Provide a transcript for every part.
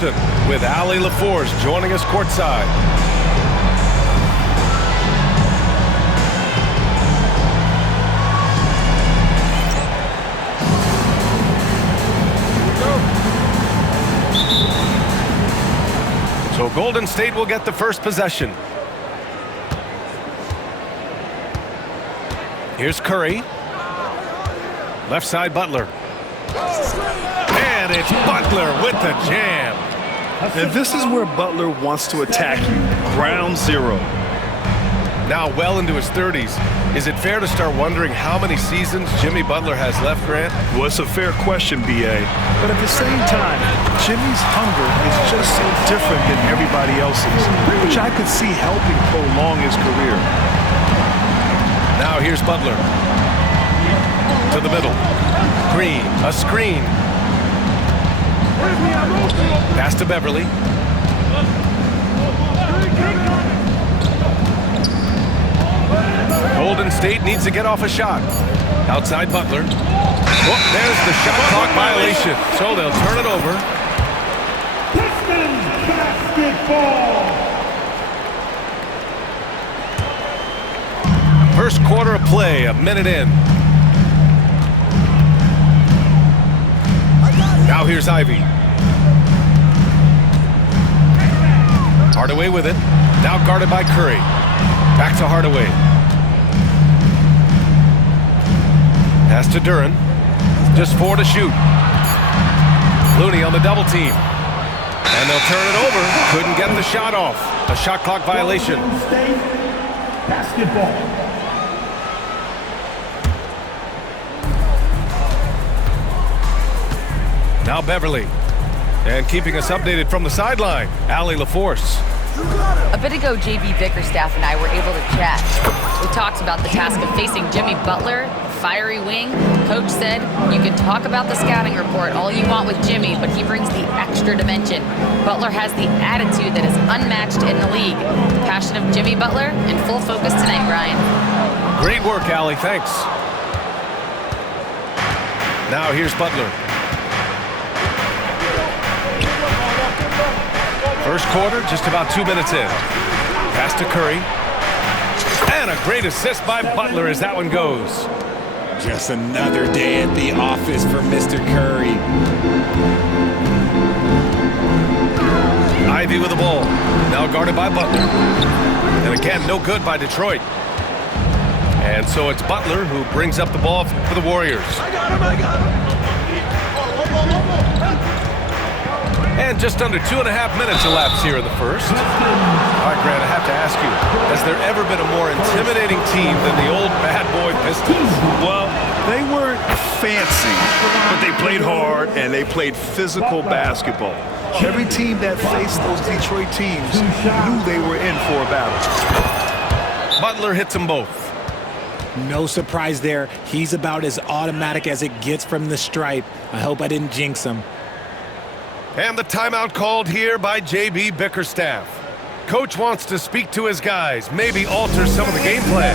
With Allie LaForce joining us courtside. So Golden State will get the first possession. Here's Curry. Left side, Butler. And it's Butler with the jam. And this is where Butler wants to attack you. Ground zero. Now well into his 30s. Is it fair to start wondering how many seasons Jimmy Butler has left, Grant? Well, it's a fair question, B.A. But at the same time, Jimmy's hunger is just so different than everybody else's, which I could see helping prolong his career. Now here's Butler. To the middle. Green, a screen. Pass to Beverly. Golden State needs to get off a shot. Outside Butler. Oh, there's the shot clock violation. So they'll turn it over. Pistons basketball. First quarter of play, a minute in. Now here's Ivy. Hardaway with it. Now guarded by Curry. Back to Hardaway. Pass to Duren. Just 4 to shoot. Looney on the double team. And they'll turn it over. Couldn't get the shot off. A shot clock violation. Basketball. Now Beverly. And keeping us updated from the sideline, Allie LaForce. A bit ago, J.B. Bickerstaff and I were able to chat. We talked about the task of facing Jimmy Butler, fiery wing. Coach said, you can talk about the scouting report all you want with Jimmy, but he brings the extra dimension. Butler has the attitude that is unmatched in the league. The passion of Jimmy Butler in full focus tonight, Brian. Great work, Allie. Thanks. Now here's Butler. First quarter, just about 2 minutes in. Pass to Curry. And a great assist by Butler as that one goes. Just another day at the office for Mr. Curry. Ivy with the ball. Now guarded by Butler. And again, no good by Detroit. And so it's Butler who brings up the ball for the Warriors. I got him. And just under 2.5 minutes elapsed here in the first. All right, Grant, I have to ask you, has there ever been a more intimidating team than the old bad boy Pistons? Well, they weren't fancy, but they played hard and they played physical basketball. Every team that faced those Detroit teams knew they were in for a battle. Butler hits them both. No surprise there. He's about as automatic as it gets from the stripe. I hope I didn't jinx him. And the timeout called here by J.B. Bickerstaff. Coach wants to speak to his guys, maybe alter some of the game plan.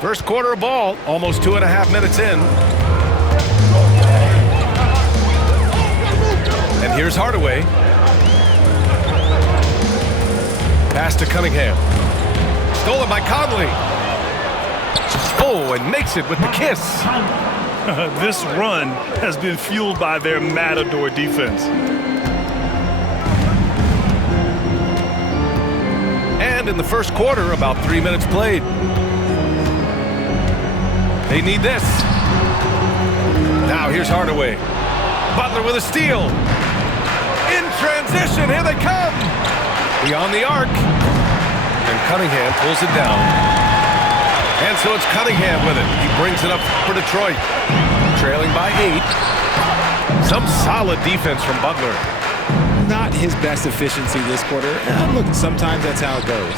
First quarter of ball, almost 2.5 minutes in. And here's Hardaway. Pass to Cunningham. Stolen by Conley. Oh, and makes it with the kiss. This run has been fueled by their Matador defense. And in the first quarter, about 3 minutes played. They need this. Now here's Hardaway. Butler with a steal. In transition, here they come. Beyond the arc. And Cunningham pulls it down. And so it's Cunningham with it. He brings it up for Detroit. Trailing by 8. Some solid defense from Butler. Not his best efficiency this quarter. Look, sometimes that's how it goes.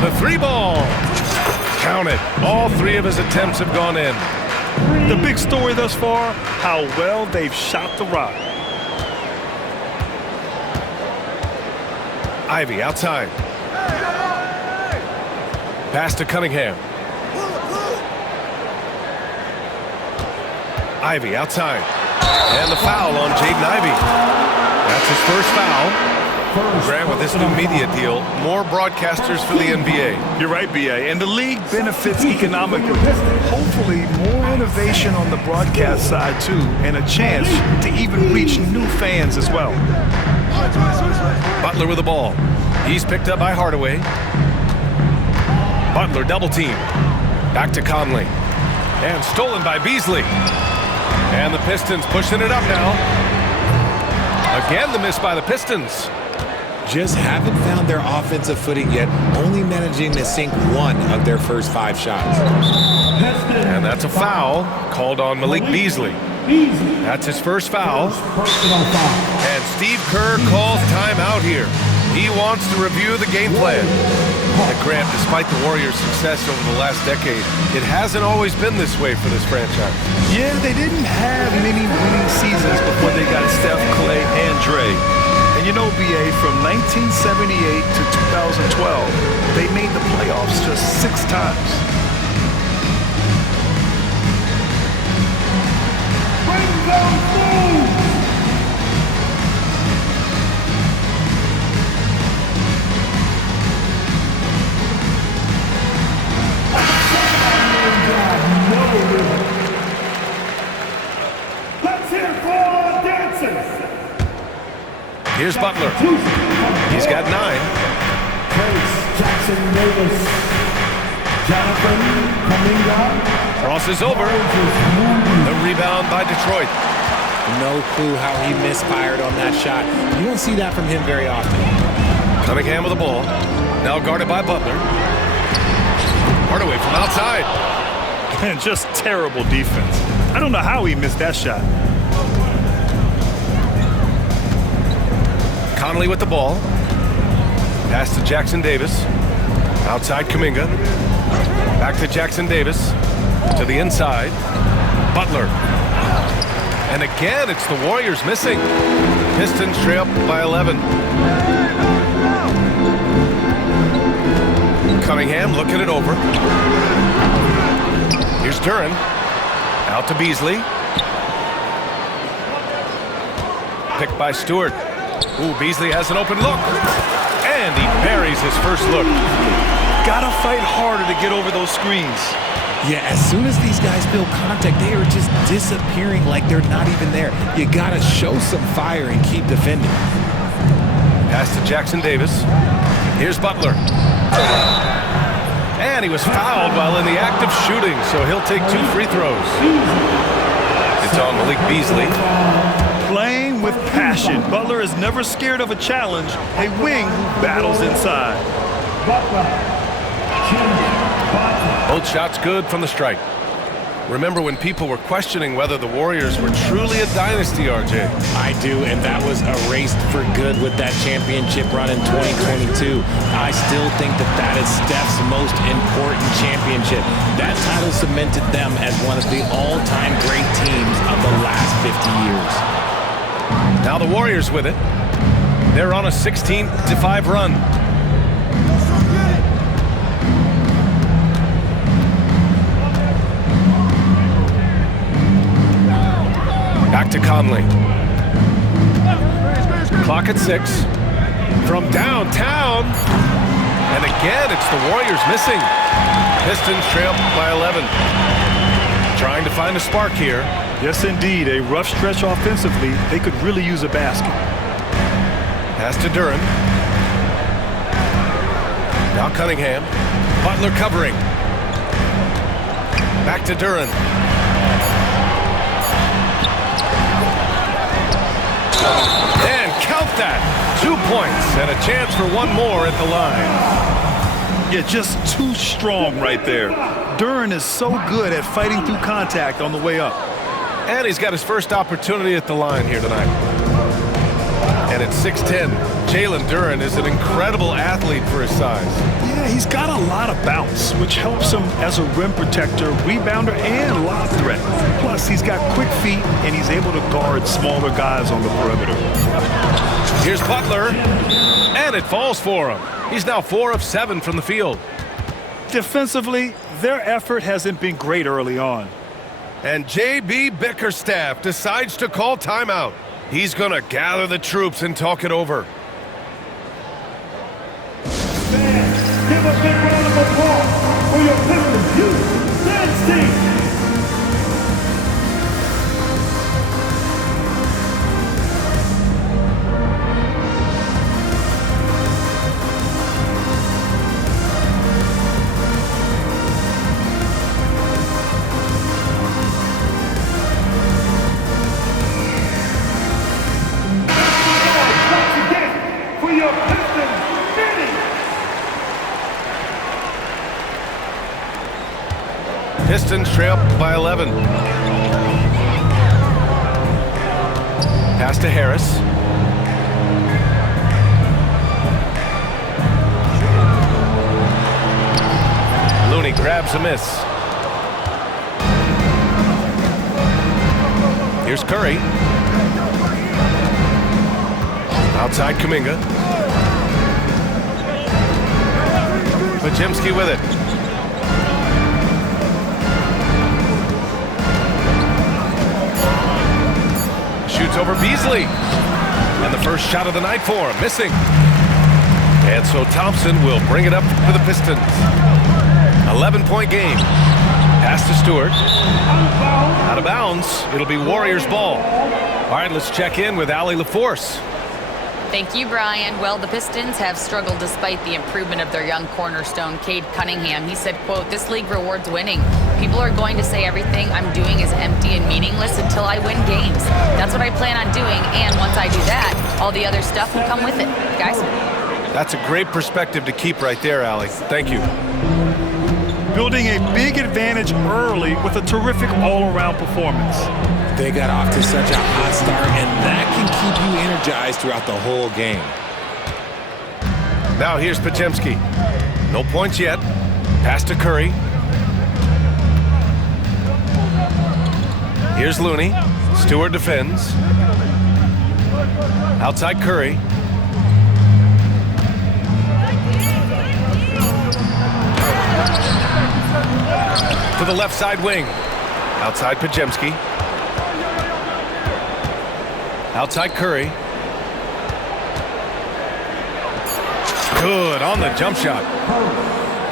The 3-ball. Count it. All 3 of his attempts have gone in. The big story thus far, how well they've shot the rock. Ivy outside. Pass to Cunningham. Ivy outside. And the foul on Jaden Ivey. That's his first foul. Grant, with this new media deal, more broadcasters for the NBA. You're right, B.A. And the league benefits economically. Hopefully, more innovation on the broadcast side, too, and a chance to even reach new fans as well. Butler with the ball. He's picked up by Hardaway. Butler double team. Back to Conley. And stolen by Beasley. And the Pistons pushing it up now. Again, the miss by the Pistons. Just haven't found their offensive footing yet, only managing to sink 1 of their first 5 shots. And that's a foul called on Malik Beasley. That's his first foul. And Steve Kerr calls timeout here. He wants to review the game plan. And Grant, despite the Warriors' success over the last decade, it hasn't always been this way for this franchise. Yeah, they didn't have many winning seasons before they got Steph, Clay, and Dre. And you know, B.A., from 1978 to 2012, they made the playoffs just 6 times. Bring them food! Let's hear for dancers! Here's Butler. He's got 9. Trace Jackson Davis. Jonathan Kuminga. Crosses over. The rebound by Detroit. No clue how he misfired on that shot. You don't see that from him very often. Cunningham with the ball. Now guarded by Butler. Hardaway from outside. And just terrible defense. I don't know how he missed that shot. Conley with the ball. Pass to Jackson Davis. Outside Kuminga. Back to Jackson Davis. To the inside. Butler. And again, it's the Warriors missing. Pistons trail by 11. Cunningham looking it over. Here's Duren. Out to Beasley. Picked by Stewart. Ooh, Beasley has an open look. And he buries his first look. Gotta fight harder to get over those screens. Yeah, as soon as these guys feel contact, they are just disappearing like they're not even there. You gotta show some fire and keep defending. Pass to Jackson Davis. Here's Butler. And he was fouled while in the act of shooting, so he'll take 2 free throws. It's on Malik Beasley. Playing with passion. Butler is never scared of a challenge. A wing who battles inside. Both shots good from the strike. Remember when people were questioning whether the Warriors were truly a dynasty, RJ? I do, and that was erased for good with that championship run in 2022. I still think that is Steph's most important championship. That title cemented them as one of the all-time great teams of the last 50 years. Now the Warriors with it. They're on a 16-5 run. Back to Conley. Clock at 6. From downtown. And again, it's the Warriors missing. Pistons trail by 11. Trying to find a spark here. Yes, indeed. A rough stretch offensively. They could really use a basket. Pass to Duren. Now Cunningham. Butler covering. Back to Duren. And count that. 2 points and a chance for one more at the line. Yeah, just too strong right there. Duren is so good at fighting through contact on the way up. And he's got his first opportunity at the line here tonight. And at 6'10", Jalen Duren is an incredible athlete for his size. Yeah, he's got a lot of bounce, which helps him as a rim protector, rebounder, and lob threat. Plus, he's got quick feet, and he's able to guard smaller guys on the perimeter. Here's Butler, and it falls for him. He's now 4 of 7 from the field. Defensively, their effort hasn't been great early on. And J.B. Bickerstaff decides to call timeout. He's going to gather the troops and talk it over. Fans, give a big round of applause for your Pistons Youth Dance Team. Pistons trail by 11. Pass to Harris. Looney grabs a miss. Here's Curry. Outside Kuminga. Podziemski with it. Shoots over Beasley. And the first shot of the night for him, missing. And so Thompson will bring it up for the Pistons. 11-point game. Pass to Stewart. Out of bounds. It'll be Warriors ball. All right, let's check in with Allie LaForce. Thank you, Brian. Well, the Pistons have struggled despite the improvement of their young cornerstone, Cade Cunningham. He said, quote, "This league rewards winning. People are going to say everything I'm doing is empty and meaningless until I win games. That's what I plan on doing, and once I do that, all the other stuff will come with it." Guys? That's a great perspective to keep right there, Allie. Thank you. Building a big advantage early with a terrific all-around performance. They got off to such a hot start, and that can keep you energized throughout the whole game. Now here's Podziemski. No points yet. Pass to Curry. Here's Looney. Stewart defends. Outside Curry. To the left side wing. Outside Podziemski. Outside Curry. Good on the jump shot.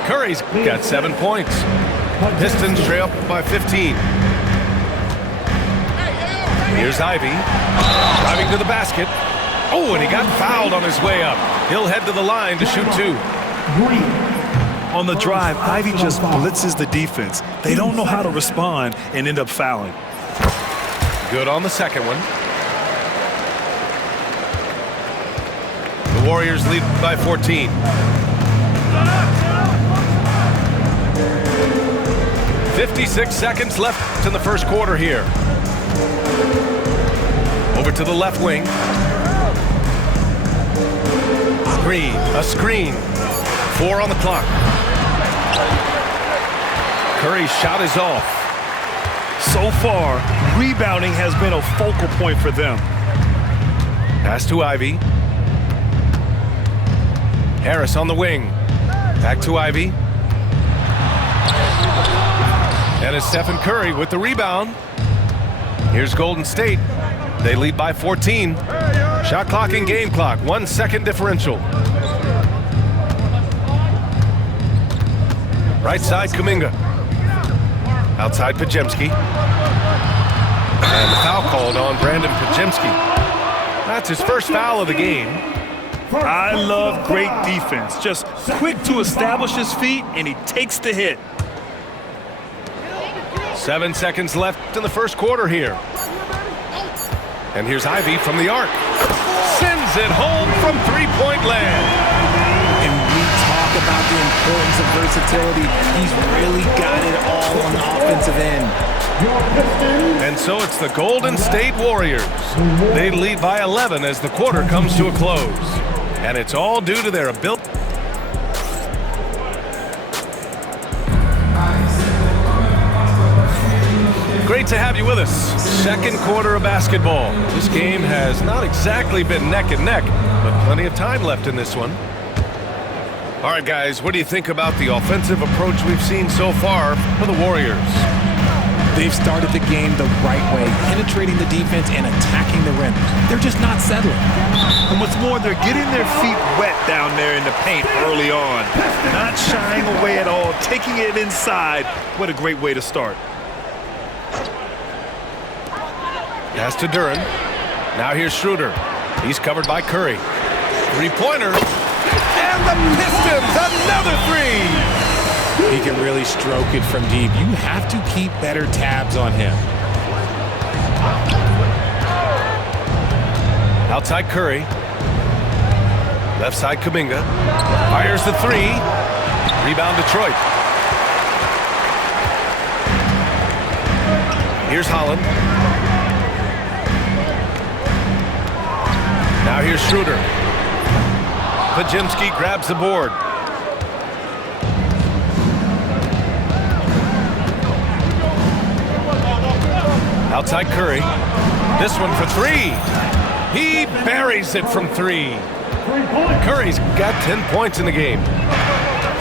Curry's got 7 points. Pistons trail by 15. Here's Ivy. Driving to the basket. Oh, and he got fouled on his way up. He'll head to the line to shoot 2. On the drive, Ivy just blitzes the defense. They don't know how to respond and end up fouling. Good on the second one. The Warriors lead by 14. "56 seconds left in the first quarter here. Over to the left wing. A screen. 4 on the clock. Curry's shot is off. So far, rebounding has been a focal point for them. Pass to Ivy. Harris on the wing. Back to Ivy. And it's Stephen Curry with the rebound. Here's Golden State. They lead by 14. Shot clock and game clock. 1 second differential. Right side, Kuminga. Outside, Podziemski. And the foul called on Brandon Podziemski. That's his first foul of the game. I love great defense. Just Quick to establish his feet, and he takes the hit. 7 seconds left in the first quarter here. And here's Ivey from the arc. Sends it home from three-point land. And we talk about the importance of versatility. He's really got it all on the offensive end. And so it's the Golden State Warriors. They lead by 11 as the quarter comes to a close. And it's all due to their ability. Great to have you with us. Second quarter of basketball. This game has not exactly been neck and neck, but plenty of time left in this one. All right, guys, what do you think about the offensive approach we've seen so far for the Warriors? They've started the game the right way, penetrating the defense and attacking the rim. They're just not settling. And what's more, they're getting their feet wet down there in the paint early on. Not shying away at all, taking it inside. What a great way to start. Pass to Duren. Now here's Schroeder. He's covered by Curry. Three-pointer. And the Pistons, another three. He can really stroke it from deep. You have to keep better tabs on him. Outside Curry. Left side Kuminga. Fires the three. Rebound Detroit. Here's Holland. Now here's Schroeder. Podziemski grabs the board. Outside Curry. This one for three. He buries it from three. Curry's got 10 points in the game.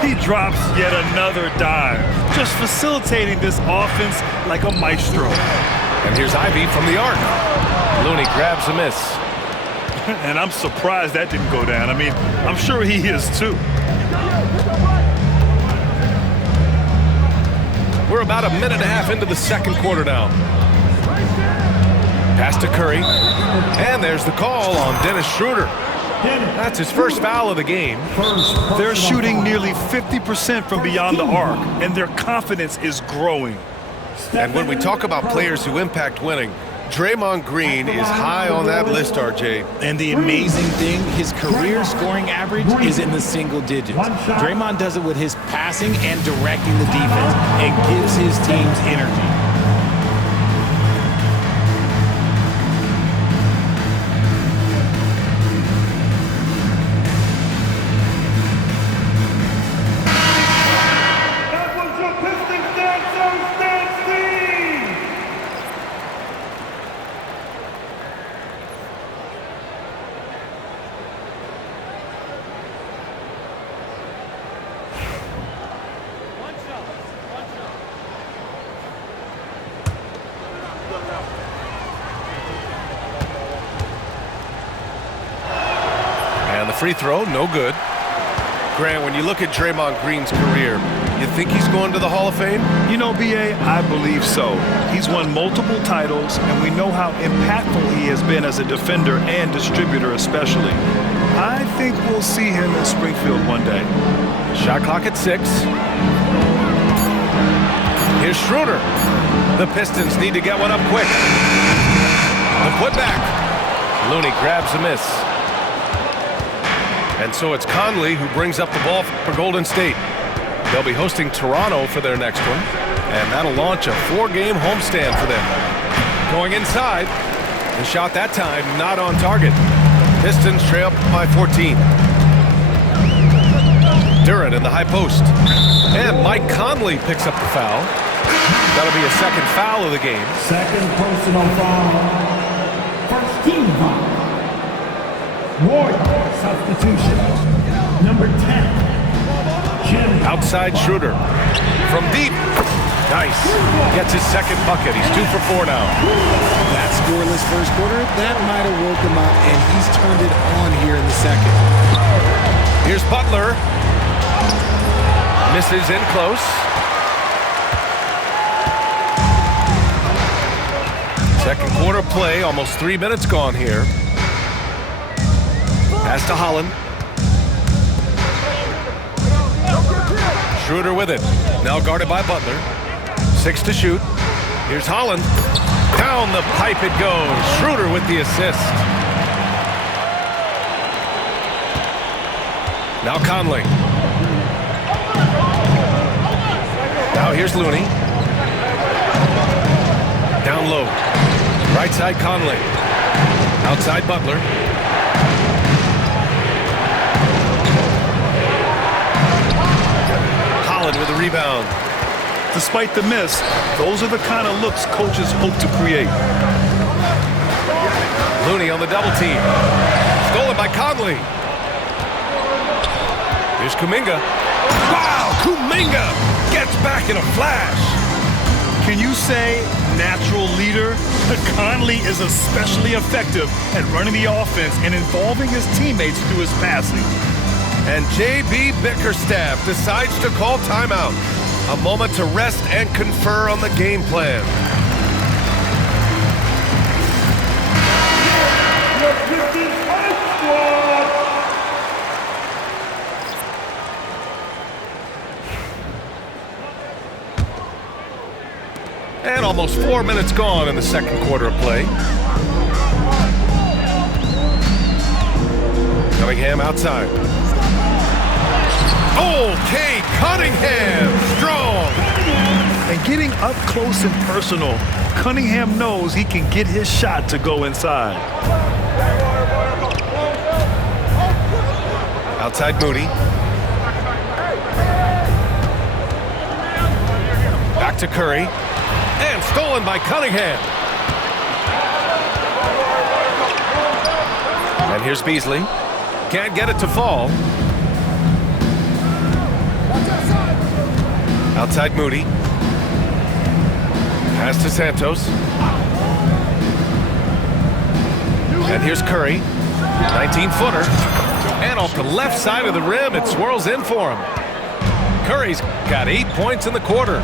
He drops yet another dive, just facilitating this offense like a maestro. And here's Ivey from the arc. Looney grabs a miss. And I'm surprised that didn't go down. I mean, I'm sure he is too. We're about a minute and a half into the second quarter now. Pass to Curry. And there's the call on Dennis Schroeder. That's his first foul of the game. They're shooting nearly 50% from beyond the arc, and their confidence is growing. And when we talk about players who impact winning, Draymond Green is high on that list, RJ. And the amazing thing, his career scoring average is in the single digits. Draymond does it with his passing and directing the defense and gives his teams energy. That was your Pistons dancer, Stan Steve! And the free throw, no good. Grant, when you look at Draymond Green's career, you think he's going to the Hall of Fame? You know, B.A., I believe so. He's won multiple titles, and we know how impactful he has been as a defender and distributor especially. I think we'll see him in Springfield one day. Shot clock at 6. Here's Schroeder. The Pistons need to get one up quick. The putback. Looney grabs a miss. And so it's Conley who brings up the ball for Golden State. They'll be hosting Toronto for their next one, and that'll launch a 4-game homestand for them. Going inside, the shot that time not on target. Pistons trail by 14. Duren in the high post. And Mike Conley picks up the foul. That'll be a second foul of the game. Second personal foul. First team foul. Warrior substitution. Number 10. Jimmy. Outside Schroeder. From deep. Nice. Gets his second bucket. He's 2 for 4 now. That scoreless first quarter, that might have woke him up, and he's turned it on here in the second. Here's Butler. Misses in close. Second quarter play, almost 3 minutes gone here. Pass to Holland. Schroeder with it. Now guarded by Butler. 6 to shoot. Here's Holland. Down the pipe it goes. Schroeder with the assist. Now Conley. Now here's Looney. Down low. Right side Conley. Outside Butler. Holland with a rebound. Despite the miss, those are the kind of looks coaches hope to create. Looney on the double team. Stolen by Conley. Here's Kuminga. Wow, Kuminga gets back in a flash. Can you say natural leader? Conley is especially effective at running the offense and involving his teammates through his passing. And J.B. Bickerstaff decides to call timeout. A moment to rest and confer on the game plan. And almost 4 minutes gone in the second quarter of play. Cunningham outside. Okay, Cunningham, strong. And getting up close and personal, Cunningham knows he can get his shot to go inside. Outside Moody. Back to Curry. And stolen by Cunningham. And here's Beasley. Can't get it to fall. Outside Moody. Pass to Santos. And here's Curry. 19-footer. And off the left side of the rim, it swirls in for him. Curry's got 8 points in the quarter.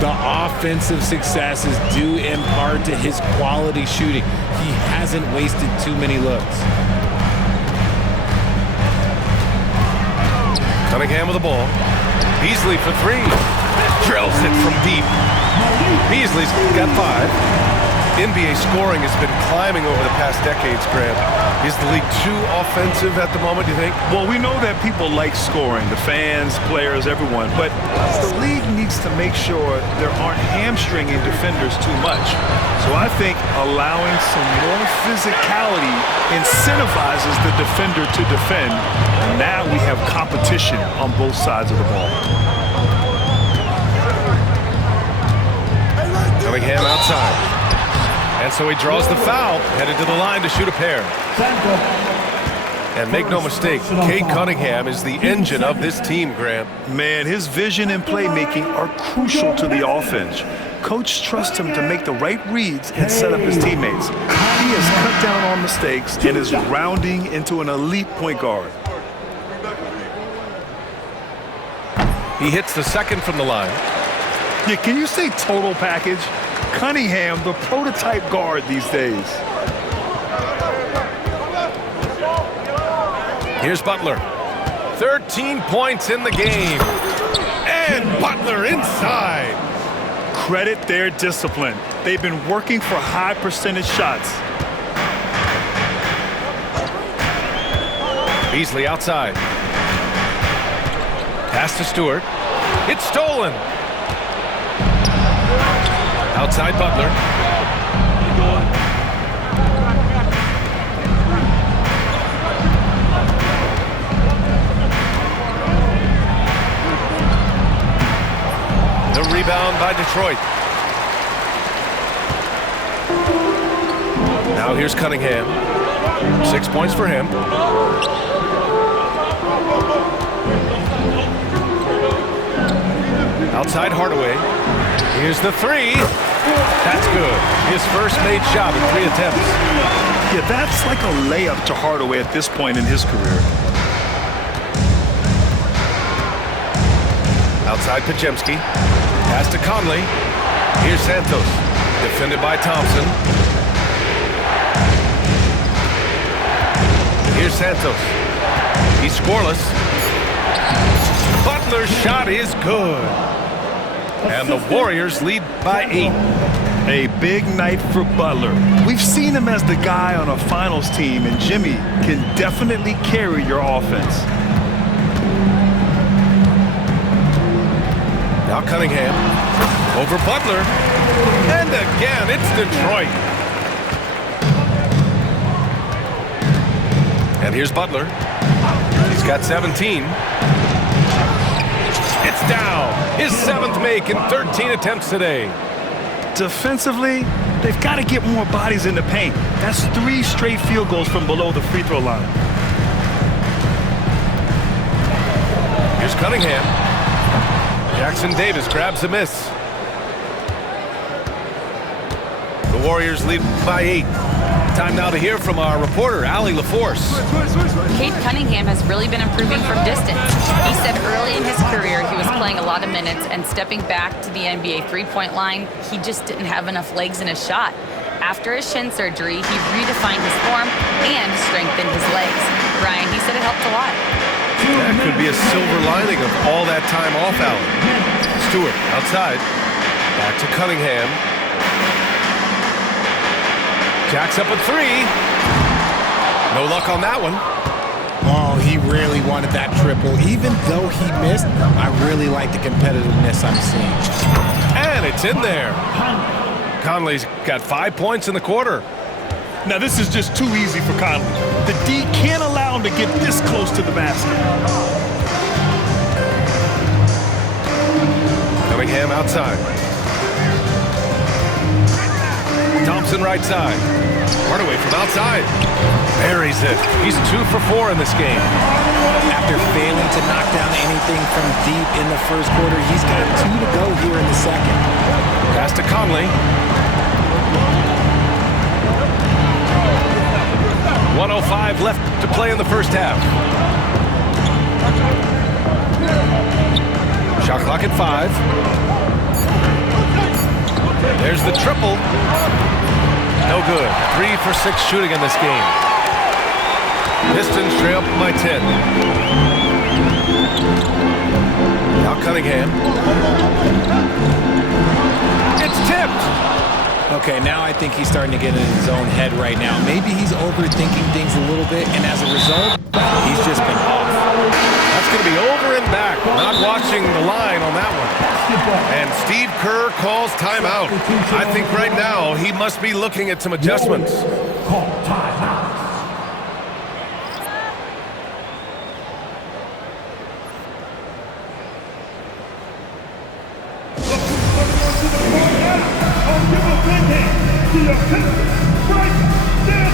The offensive successes due in part to his quality shooting. He hasn't wasted too many looks. Cunningham with the ball. Beasley for 3. Drills it from deep. Beasley's got 5. NBA scoring has been climbing over the past decades, Graham. Is the league too offensive at the moment, do you think? Well, we know that people like scoring, the fans, players, everyone, but the league needs to make sure there aren't hamstringing defenders too much. So I think allowing some more physicality incentivizes the defender to defend. And now we have competition on both sides of the ball. Cunningham outside. And so he draws the foul, headed to the line to shoot a pair. And make no mistake, Cade Cunningham is the engine of this team, Graham. Man, his vision and playmaking are crucial to the offense. Coach trusts him to make the right reads and set up his teammates. He has cut down on mistakes and is rounding into an elite point guard. He hits the second from the line. Yeah, can you say total package? Cunningham, the prototype guard these days. Here's Butler. 13 points in the game. And Butler inside. Credit their discipline. They've been working for high percentage shots. Beasley outside. Pass to Stewart. It's stolen. Outside Butler. The rebound by Detroit. Now here's Cunningham. 6 points for him. Outside Hardaway. Here's the 3. That's good. His first made shot in 3 attempts. Yeah, that's like a layup to Hardaway at this point in his career. Outside Podziemski. Pass to Conley. Here's Santos. Defended by Thompson. Here's Santos. He's scoreless. Butler's shot is good. And the Warriors lead by 8. A big night for Butler. We've seen him as the guy on a finals team, and Jimmy can definitely carry your offense. Now Cunningham over Butler. And again, it's Detroit. And here's Butler. He's got 17. It's down. His 7th make in 13 attempts today. Defensively, they've got to get more bodies in the paint. That's 3 straight field goals from below the free throw line. Here's Cunningham. Jackson Davis grabs a miss. The Warriors lead by 8. Time now to hear from our reporter, Allie LaForce. Cade Cunningham has really been improving from distance. He said early in his career he was playing a lot of minutes, and stepping back to the NBA three-point line, he just didn't have enough legs in his shot. After his shin surgery, he redefined his form and strengthened his legs. Brian, he said it helped a lot. That could be a silver lining of all that time off, Allen. Stewart outside. Back to Cunningham. Jacks up a 3. No luck on that one. Oh, he really wanted that triple. Even though he missed, I really like the competitiveness I'm seeing. And it's in there. Conley's got 5 points in the quarter. Now, this is just too easy for Conley. The D can't allow him to get this close to the basket. Cunningham outside. Thompson right side. Hardaway from outside. Buries it. He's 2 for 4 in this game. After failing to knock down anything from deep in the first quarter, he's got 2 to go here in the second. Pass to Conley. 1:05 left to play in the first half. Shot clock at 5. There's the triple. No good. 3 for 6 shooting in this game. Pistons trail by 10. Now Cunningham. It's tipped. Okay, now I think he's starting to get in his own head right now. Maybe he's overthinking things a little bit, and as a result, he's just been off. That's going to be over and back. Not watching the line on that one. And Steve Kerr calls timeout. I think right now he must be looking at some adjustments. Call timeout. I'll give a big hand to your Pistons. Right there.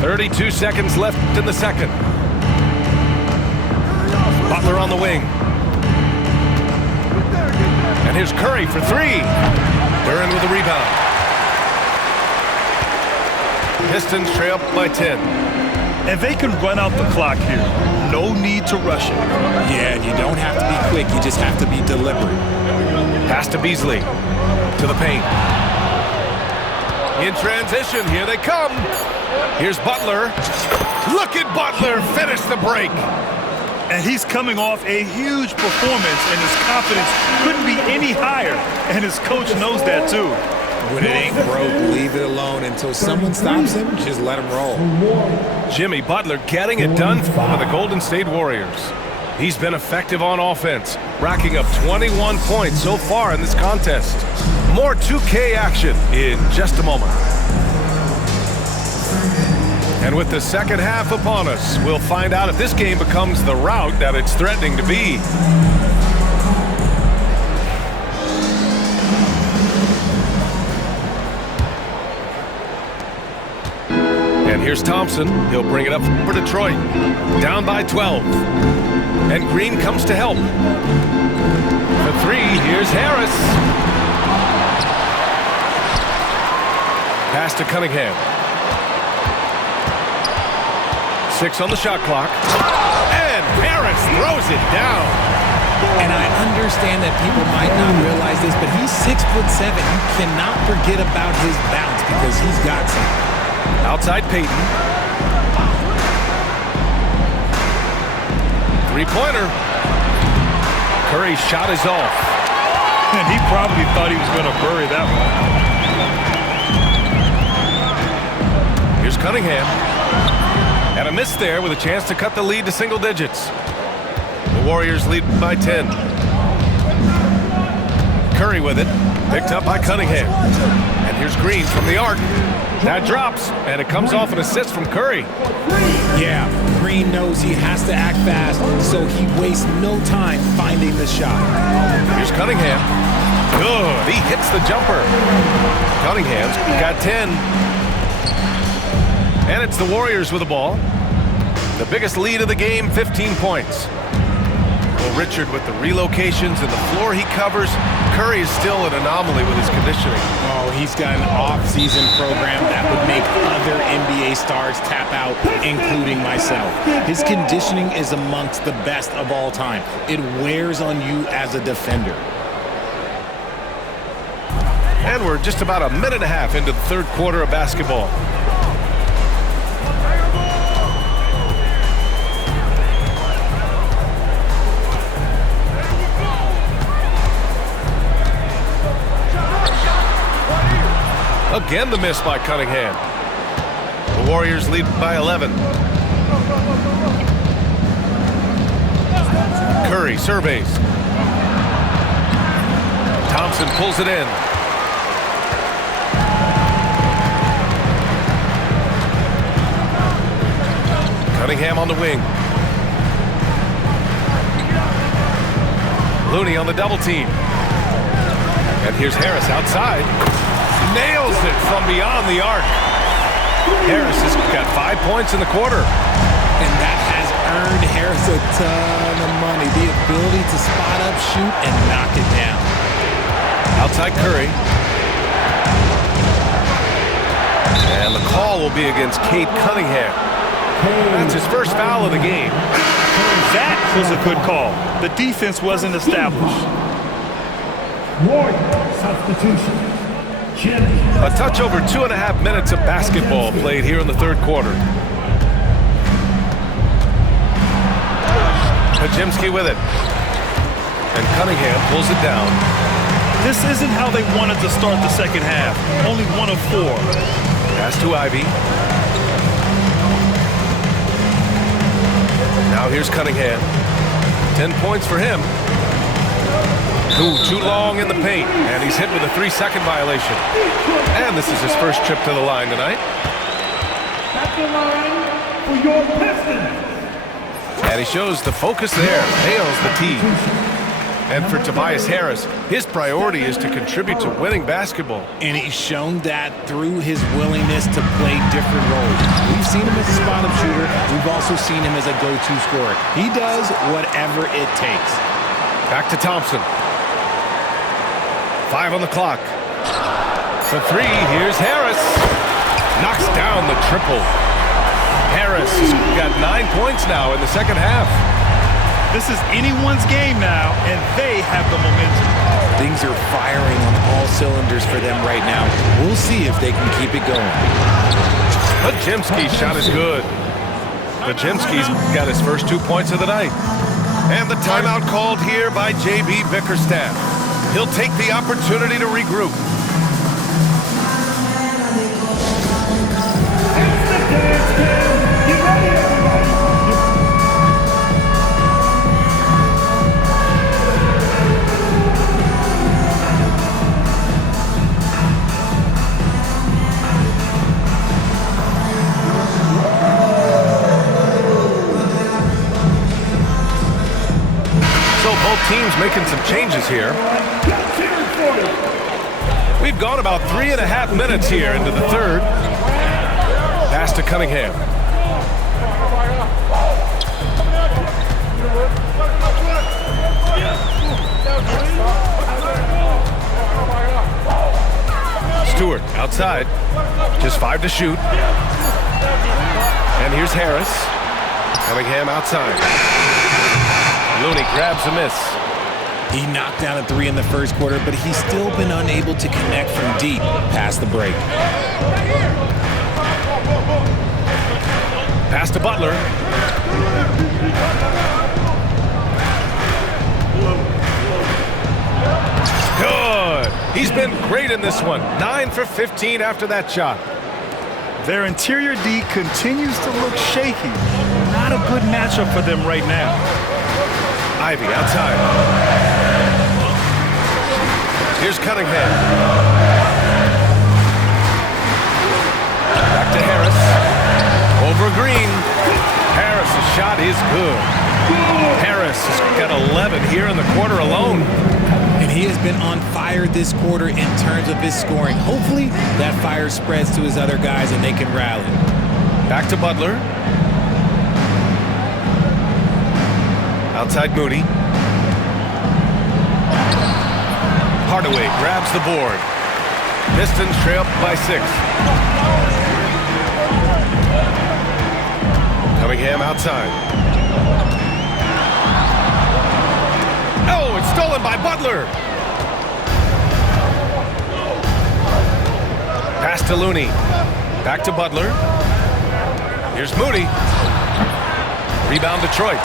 32 seconds left in the second. Butler on the wing. And here's Curry for 3. Duren with the rebound. Pistons trail by 10. And they can run out the clock here. No need to rush it. Yeah, you don't have to be quick. You just have to be deliberate. Pass to Beasley. To the paint. In transition, here they come. Here's Butler. Look at Butler finish the break. And he's coming off a huge performance, and his confidence couldn't be any higher. And his coach knows that too. When it ain't broke, leave it alone. Until someone stops him, just let him roll. Jimmy Butler getting it done for the Golden State Warriors. He's been effective on offense, racking up 21 points so far in this contest. More 2K action in just a moment. And with the second half upon us, we'll find out if this game becomes the rout that it's threatening to be. And here's Thompson. He'll bring it up for Detroit. Down by 12. And Green comes to help. For three, here's Harris. Pass to Cunningham. 6 on the shot clock. And Harris throws it down. And I understand that people might not realize this, but he's 6'7". You cannot forget about his bounce because he's got some. Outside Payton. Three-pointer. Curry's shot is off. And he probably thought he was going to bury that one. Here's Cunningham. And a miss there with a chance to cut the lead to single digits. The Warriors lead by 10. Curry with it. Picked up by Cunningham. And here's Green from the arc. That drops, and it comes off an assist from Curry. Yeah, Green knows he has to act fast, so he wastes no time finding the shot. Here's Cunningham. Good. He hits the jumper. Cunningham's got 10. And it's the Warriors with the ball. The biggest lead of the game, 15 points. Well, Richard, with the relocations and the floor he covers, Curry is still an anomaly with his conditioning. Oh, he's got an off-season program that would make other NBA stars tap out, including myself. His conditioning is amongst the best of all time. It wears on you as a defender. And we're just about a minute and a half into the third quarter of basketball. Again, the miss by Cunningham. The Warriors lead by 11. Curry surveys. Thompson pulls it in. Cunningham on the wing. Looney on the double team. And here's Harris outside. Nails it from beyond the arc. Harris has got 5 points in the quarter. And that has earned Harris a ton of money. The ability to spot up, shoot, and knock it down. Outside Curry. And the call will be against Cade Cunningham. That's his first foul of the game. That was a good call. The defense wasn't established. Warrior substitution. Jimmy. A touch over 2.5 minutes of basketball played here in the third quarter. Podziemski with it. And Cunningham pulls it down. This isn't how they wanted to start the second half. Only 1 of 4. Pass to Ivy. Now here's Cunningham. 10 points for him. Too long in the paint, and he's hit with a 3-second violation. And this is his first trip to the line tonight. At the line for your Pistons. And he shows the focus there, nails the tee. And for Tobias Harris, his priority is to contribute to winning basketball. And he's shown that through his willingness to play different roles. We've seen him as a spot-up shooter. We've also seen him as a go-to scorer. He does whatever it takes. Back to Thompson. 5 on the clock. For 3, here's Harris. Knocks down the triple. Harris has got 9 points now in the second half. This is anyone's game now, and they have the momentum. Things are firing on all cylinders for them right now. We'll see if they can keep it going. Podziemski's shot is good. Podziemski's got his first 2 points of the night. And the timeout called here by J.B. Bickerstaff. He'll take the opportunity to regroup. Get ready, everybody. So both teams making some changes here. We've gone about 3.5 minutes here into the third. Pass Pass to Cunningham. Stewart outside. Just 5 to shoot. And here's Harris. Cunningham outside. Looney grabs a miss. He knocked down a 3 in the first quarter, but he's still been unable to connect from deep past the break. Pass to Butler. Good. He's been great in this one. 9 for 15 after that shot. Their interior D continues to look shaky. Not a good matchup for them right now. Ivy outside. Here's Cunningham. Back to Harris. Over Green. Harris' shot is good. Harris has got 11 here in the quarter alone. And he has been on fire this quarter in terms of his scoring. Hopefully that fire spreads to his other guys and they can rally. Back to Butler. Outside Moody. Hardaway grabs the board. Pistons trail by 6. Cunningham outside. Oh, it's stolen by Butler. Pass to Looney. Back to Butler. Here's Moody. Rebound Detroit.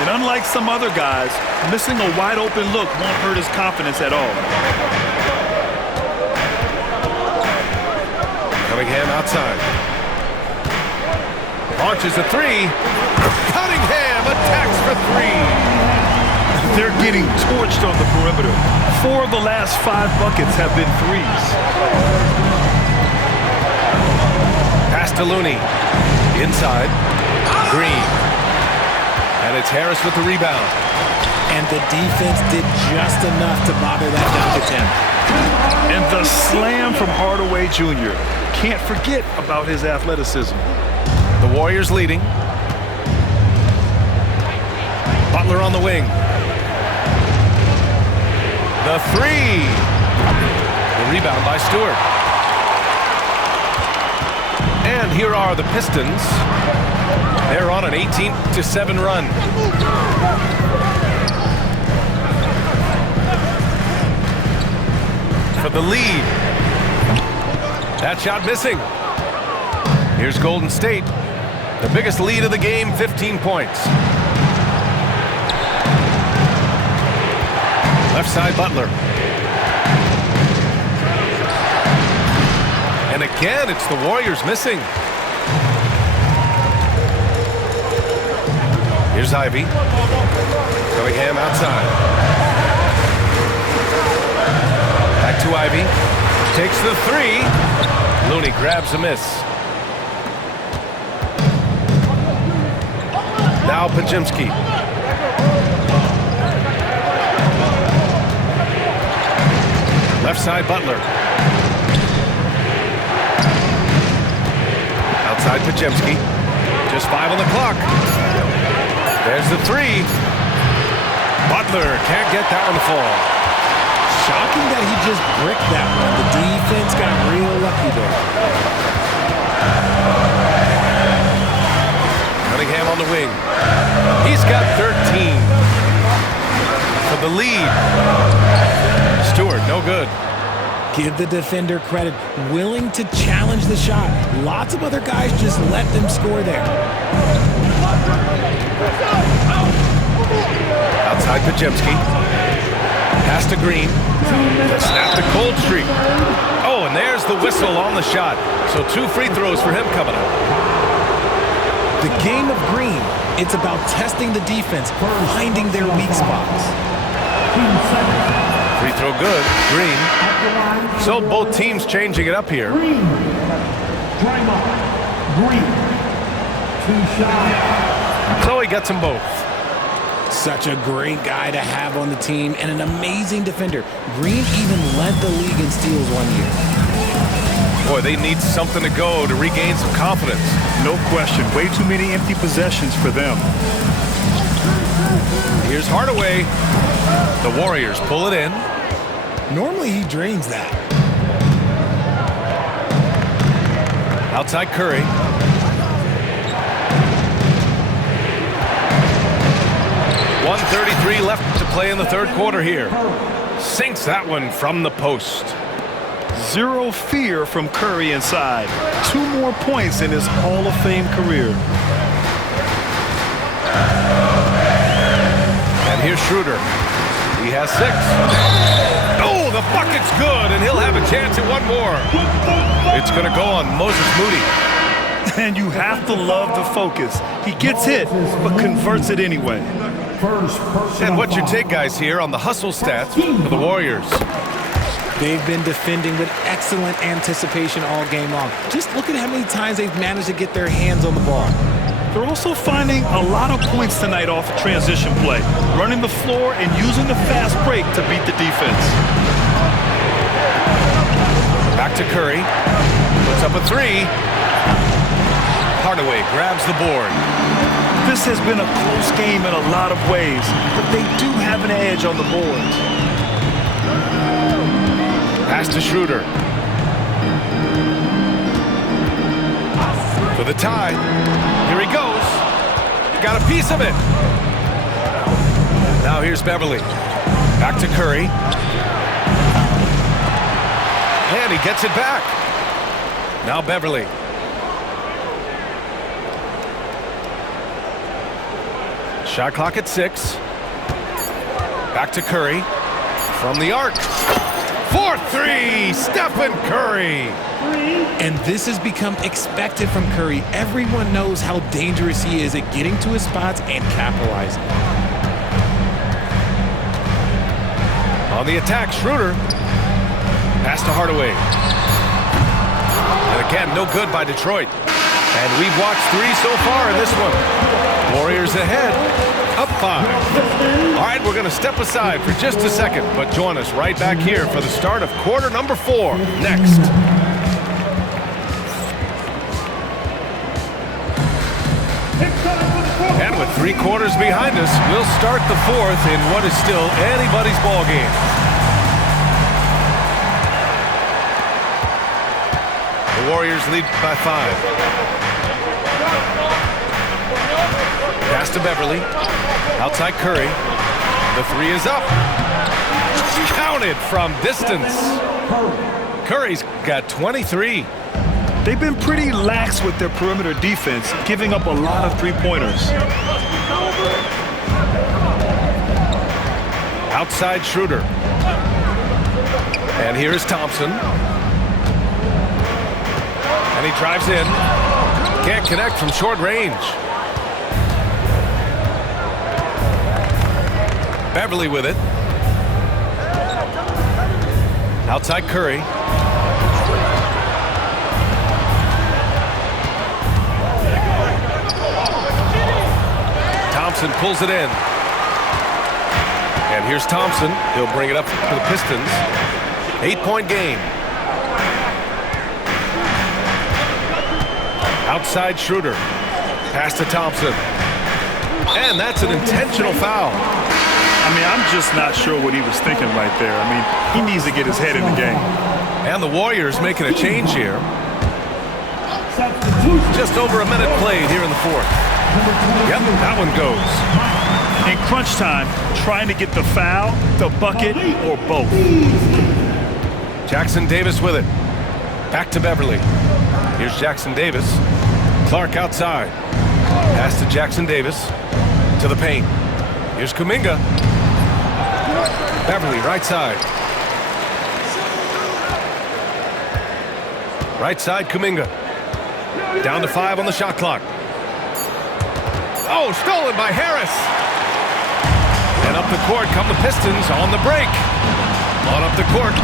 And unlike some other guys, missing a wide open look won't hurt his confidence at all. Cunningham outside. Launches a 3. Cunningham attacks for 3. They're getting torched on the perimeter. 4 of the last 5 buckets have been threes. Pass to Looney. Inside. Green. And it's Harris with the rebound. And the defense did just enough to bother that dunk attempt. And the slam from Hardaway Jr. Can't forget about his athleticism. The Warriors leading. Butler on the wing. The 3. The rebound by Stewart. And here are the Pistons. They're on an 18-7 run. For the lead. That shot missing. Here's Golden State. The biggest lead of the game, 15 points. Left side, Butler. And again, it's the Warriors missing. Here's Ivy. Cunningham outside. Back to Ivy. Takes the 3. Looney grabs a miss. Now Podziemski. Left side, Butler. Outside Podziemski. Just 5 on the clock. There's the 3. Butler can't get that one to fall. Shocking that he just bricked that one. The defense got real lucky there. Cunningham on the wing. He's got 13. For the lead. Stewart, no good. Give the defender credit. Willing to challenge the shot. Lots of other guys just let them score there. Outside Podziemski. Pass to Green. The snap to Cold Streak. Oh, and there's the whistle on the shot. So 2 free throws for him coming up. The game of Green, it's about testing the defense, finding their weak spots. Free throw good. Green. So both teams changing it up here. Green. Draymond. Green. 2 shots. So he gets them both. Such a great guy to have on the team and an amazing defender. Green even led the league in steals one year. Boy, they need something to go to regain some confidence. No question. Way too many empty possessions for them. Here's Hardaway. The Warriors pull it in. Normally he drains that. Outside Curry. .133 left to play in the third quarter here. Sinks that one from the post. Zero fear from Curry inside. 2 more points in his Hall of Fame career. And here's Schroeder. He has 6. Oh, the bucket's good, and he'll have a chance at one more. It's going to go on Moses Moody. And you have to love the focus. He gets hit, but converts it anyway. And what's your take, guys, here on the hustle stats for the Warriors? They've been defending with excellent anticipation all game long. Just look at how many times they've managed to get their hands on the ball. They're also finding a lot of points tonight off of transition play, running the floor and using the fast break to beat the defense. Back to Curry. Puts up a 3. Hardaway grabs the board. This has been a close game in a lot of ways, but they do have an edge on the boards. Pass to Schroeder. For the tie. Here he goes. Got a piece of it. Now here's Beverly. Back to Curry. And he gets it back. Now Beverly. Shot clock at 6. Back to Curry. From the arc. 4-3, Stephen Curry. And this has become expected from Curry. Everyone knows how dangerous he is at getting to his spots and capitalizing. On the attack, Schroeder. Pass to Hardaway. And again, no good by Detroit. And we've watched 3 so far in this one. Warriors ahead, up 5. All right, we're going to step aside for just a second, but join us right back here for the start of quarter number 4 next. And with 3 quarters behind us, we'll start the 4th in what is still anybody's ball game. The Warriors lead by 5. Pass to Beverly. Outside Curry. The 3 is up. Counted from distance. Curry's got 23. They've been pretty lax with their perimeter defense, giving up a lot of 3-pointers. Outside Schroeder. And here's Thompson. And he drives in. Can't connect from short range. Beverly with it. Outside Curry. Thompson pulls it in. And here's Thompson. He'll bring it up to the Pistons. 8-point game. Outside Schroeder. Pass to Thompson. And that's an intentional foul. I mean, I'm just not sure what he was thinking right there. I mean, he needs to get his head in the game. And the Warriors making a change here. Just over a minute played here in the 4th. Yep, that one goes. In crunch time, trying to get the foul, the bucket, or both. Jackson Davis with it. Back to Beverly. Here's Jackson Davis. Clark outside. Pass to Jackson Davis. To the paint. Here's Kuminga. Beverly, right side. Right side, Kuminga. Down to 5 on the shot clock. Oh, stolen by Harris. And up the court come the Pistons on the break. On up the court.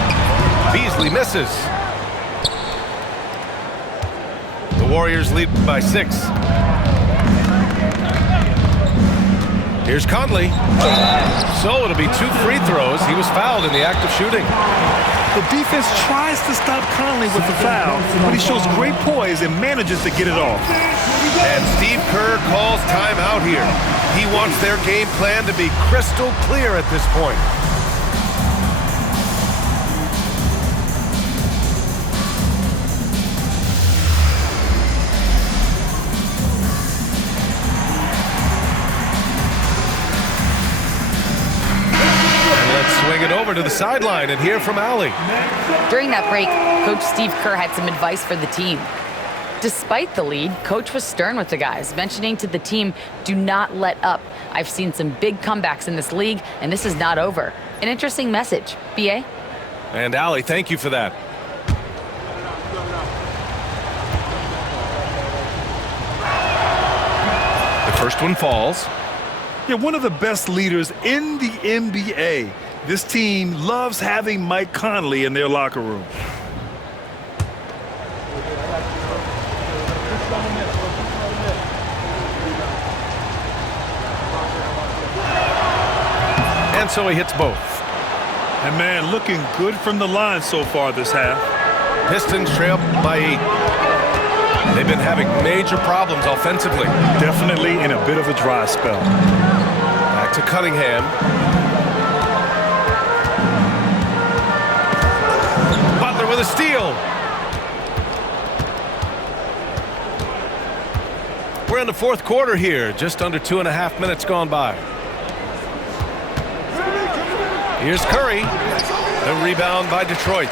Beasley misses. The Warriors lead by 6. Here's Conley. So it'll be 2 free throws. He was fouled in the act of shooting. The defense tries to stop Conley with the foul, but he shows great poise and manages to get it off. And Steve Kerr calls timeout here. He wants their game plan to be crystal clear at this point. Swing it over to the sideline and hear from Allie. During that break, Coach Steve Kerr had some advice for the team. Despite the lead, Coach was stern with the guys, mentioning to the team, do not let up. I've seen some big comebacks in this league, and this is not over. An interesting message. B.A.? And Allie, thank you for that. The first one falls. Yeah, one of the best leaders in the NBA. This team loves having Mike Conley in their locker room. And so he hits both. And man, looking good from the line so far this half. Pistons trail by 8. They've been having major problems offensively. Definitely in a bit of a dry spell. Back to Cunningham. Butler with a steal. We're in the fourth quarter here. Just under 2.5 minutes gone by. Here's Curry. The rebound by Detroit.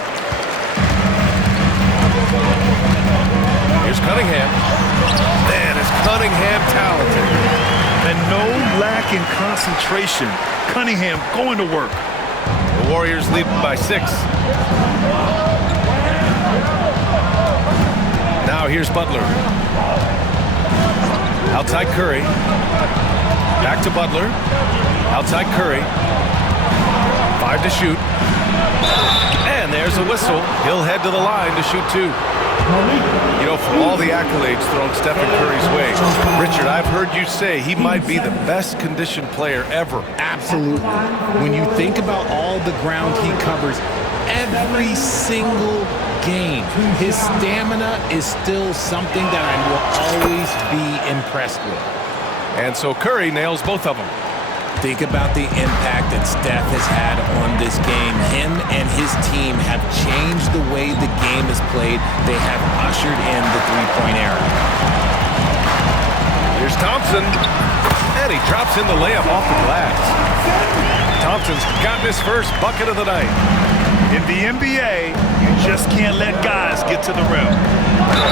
Here's Cunningham. Man, is Cunningham talented. And no lack in concentration. Cunningham going to work. The Warriors lead by 6. Now here's Butler. Outside Curry. Back to Butler. Outside Curry. 5 to shoot. And there's a whistle. He'll head to the line to shoot 2. You know, for all the accolades thrown Stephen Curry's way, Richard, I've heard you say he might be the best conditioned player ever. Absolutely. When you think about all the ground he covers every single game, his stamina is still something that I will always be impressed with. And so Curry nails both of them. Think about the impact that Steph has had on this game. Him and his team have changed the way the game is played. They have ushered in the three-point era. Here's Thompson. And he drops in the layup off the glass. Thompson's got his first bucket of the night. In the NBA, you just can't let guys get to the rim.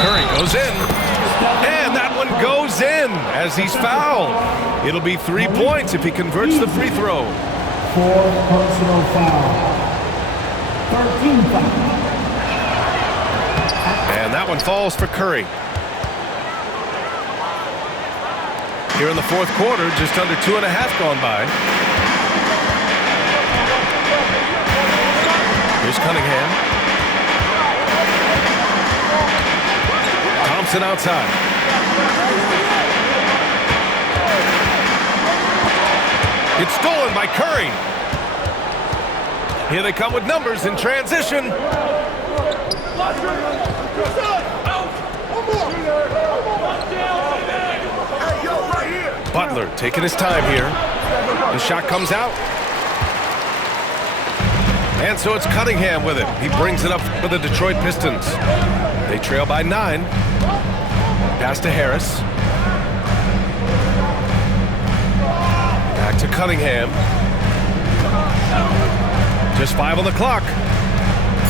Curry goes in. And that one goes in as he's fouled. It'll be 3 points if he converts the free throw. 4 personal foul. 13 foul. And that one falls for Curry. Here in the fourth quarter, just under 2.5 gone by. Here's Cunningham. Thompson outside. It's stolen by Curry. Here they come with numbers in transition. Butler taking his time here. The shot comes out. And so it's Cunningham with it. He brings it up for the Detroit Pistons. They trail by 9. Pass to Harris. Back to Cunningham. Just 5 on the clock.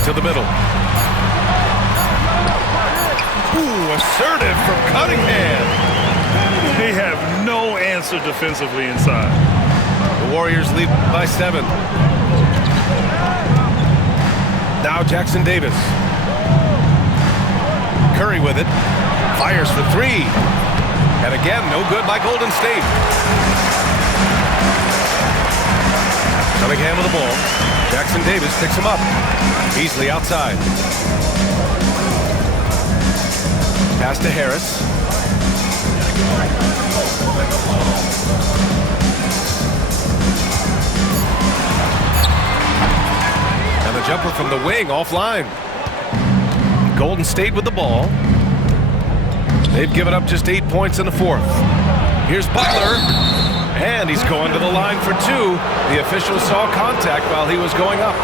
To the middle. Ooh, assertive from Cunningham. They have no answer defensively inside. The Warriors lead by 7. Now Jackson Davis. Curry with it. Fires for 3. And again, no good by Golden State. Cunningham with the ball. Jackson Davis picks him up. Beasley outside. Pass to Harris. And the jumper from the wing offline. Golden State with the ball. They've given up just 8 points in the fourth. Here's Butler, and he's going to the line for two. The official saw contact while he was going up.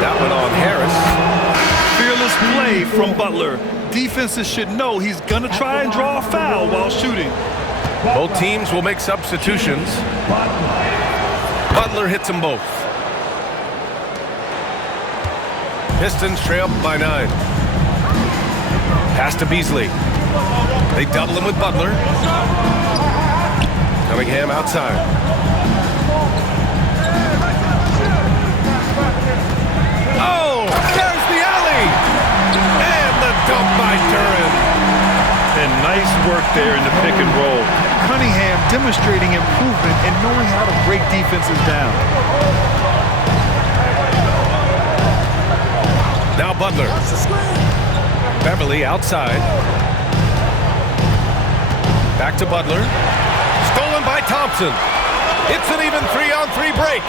That one on Harris. Fearless play from Butler. Defenses should know he's going to try and draw a foul while shooting. Both teams will make substitutions. Butler hits them both. Pistons trail by 9. Pass to Beasley. They double him with Butler. Cunningham outside. Oh, there's the alley! And the dunk by Duren. And nice work there in the pick and roll. Cunningham demonstrating improvement in knowing how to break defenses down. Now Butler. Beverly outside. Back to Butler. Stolen by Thompson. It's an even 3-on-3 break.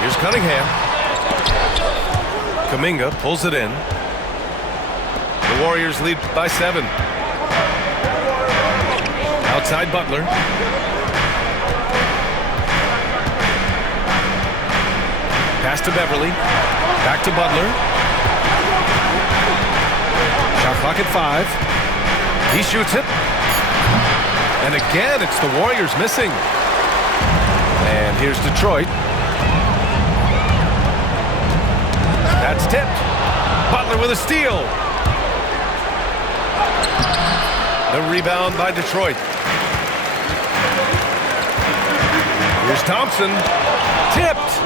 Here's Cunningham. Kuminga pulls it in. The Warriors lead by 7. Outside Butler. Pass to Beverly. Back to Butler. Shot clock at 5. He shoots it. And again, it's the Warriors missing. And here's Detroit. That's tipped. Butler with a steal. The rebound by Detroit. Here's Thompson. Tipped.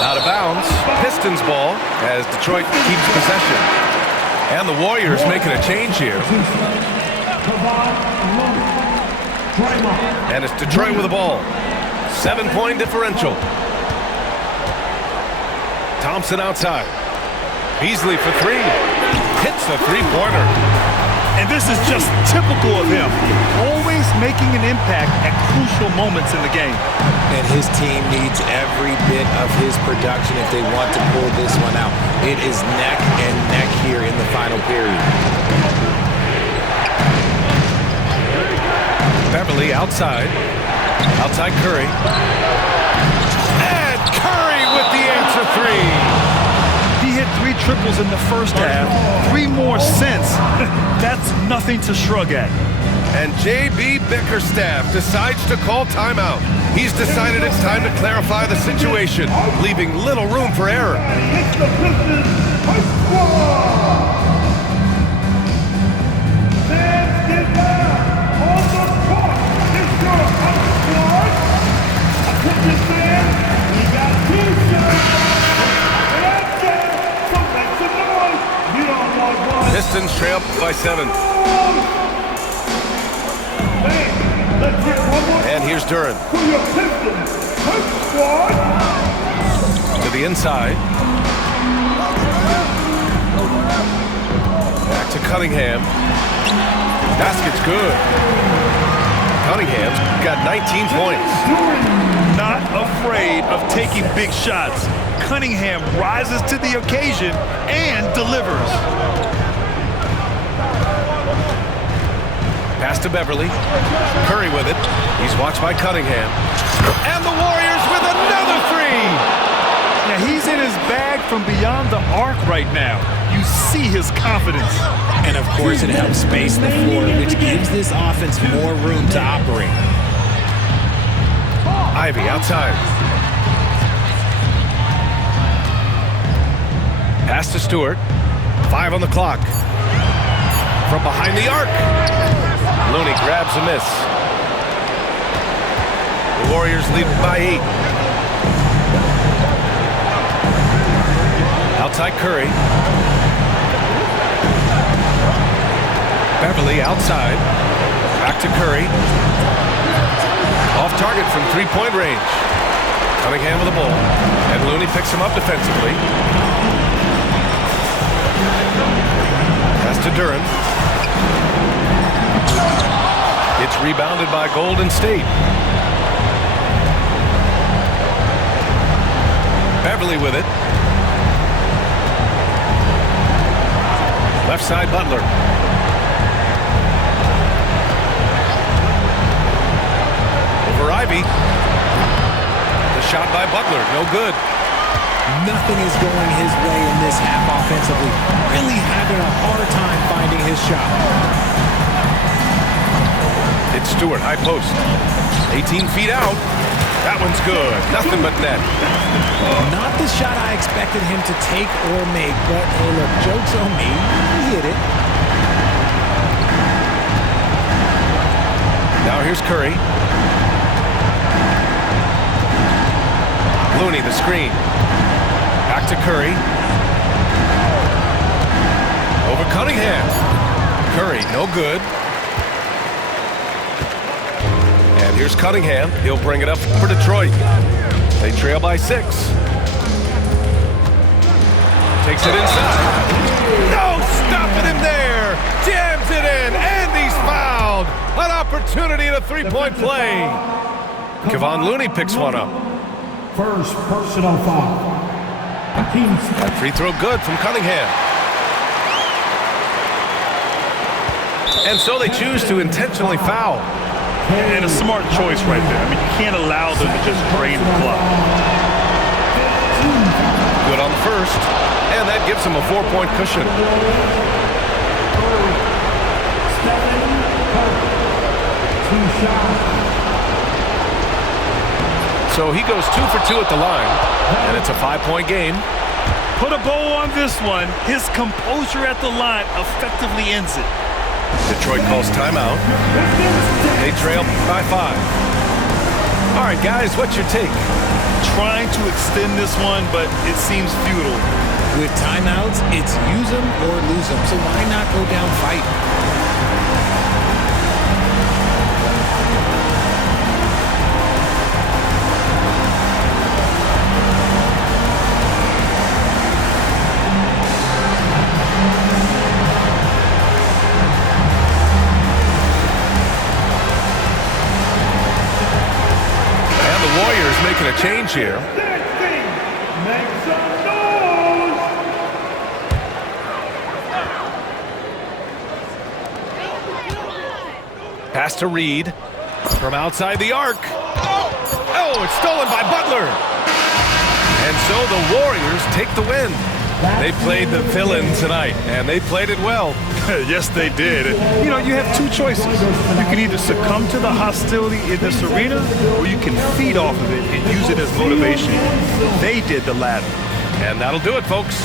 Out of bounds. Pistons ball as Detroit keeps possession. And the Warriors making a change here. And it's Detroit with the ball. 7-point differential. Thompson outside. Beasley for 3. Hits the three-pointer. And this is just typical of him. Always making an impact at crucial moments in the game. And his team needs every bit of his production if they want to pull this one out. It is neck and neck here in the final period. Beverly outside. Outside Curry. And Curry with the answer 3. He hit 3 triples in the first half. 3 more since. That's nothing to shrug at. And J.B. Bickerstaff decides to call timeout. He's decided it's time to clarify the situation, leaving little room for error. It's the Pistons first squad. Fans get down on the court. It's your first squad. Attention fans, we got 2 shots. That's it. So make some noise. You don't want one. Pistons trail by 7. Let's get one more And here's Duren to your Pistons first squad. to the inside. Back to Cunningham. Basket's good. Cunningham's got 19 points. Not afraid of taking big shots. Cunningham rises to the occasion and delivers. Pass to Beverly. Curry with it. He's watched by Cunningham. And the Warriors with another 3. Now he's in his bag from beyond the arc right now. You see his confidence. And of course it helps space the floor, which gives this offense more room to operate. Ivy outside. Pass to Stewart. 5 on the clock. From behind the arc. Looney grabs a miss. The Warriors lead by 8. Outside Curry. Beverly outside. Back to Curry. Off target from 3-point range. Cunningham with the ball. And Looney picks him up defensively. Pass to Duren. It's rebounded by Golden State. Beverly with it. Left side, Butler. Over Ivy. The shot by Butler, no good. Nothing is going his way in this half offensively. Really having a hard time finding his shot. It's Stewart, high post. 18 feet out. That one's good. Nothing but net. Not the shot I expected him to take or make, but hey, look, joke's on me. He hit it. Now here's Curry. Looney, the screen. Back to Curry. Over Cunningham. Curry, no good. And here's Cunningham. He'll bring it up for Detroit. They trail by 6. Takes it inside. No, stopping him there. Jams it in, and he's fouled. An opportunity at a three-point play. Kevon Looney picks one up. First personal foul. Free throw good from Cunningham. And so they choose to intentionally foul. And a smart choice right there. I mean, you can't allow them to just drain the clock. Good on the first. And that gives him a 4-point cushion. So he goes 2 for 2 at the line. And it's a 5-point game. Put a bow on this one. His composure at the line effectively ends it. Detroit calls timeout. They trail by 5. All right, guys, what's your take? Trying to extend this one, but it seems futile. With timeouts, it's use them or lose them. So why not go down fighting? Making a change here. Make some noise! Pass to Reed from outside the arc. Oh, it's stolen by Butler. And so the Warriors take the win. They played the villain tonight, and they played it well. Yes, they did. And, you know, you have two choices. You can either succumb to the hostility in this arena, or you can feed off of it and use it as motivation. They did the latter. And that'll do it, folks.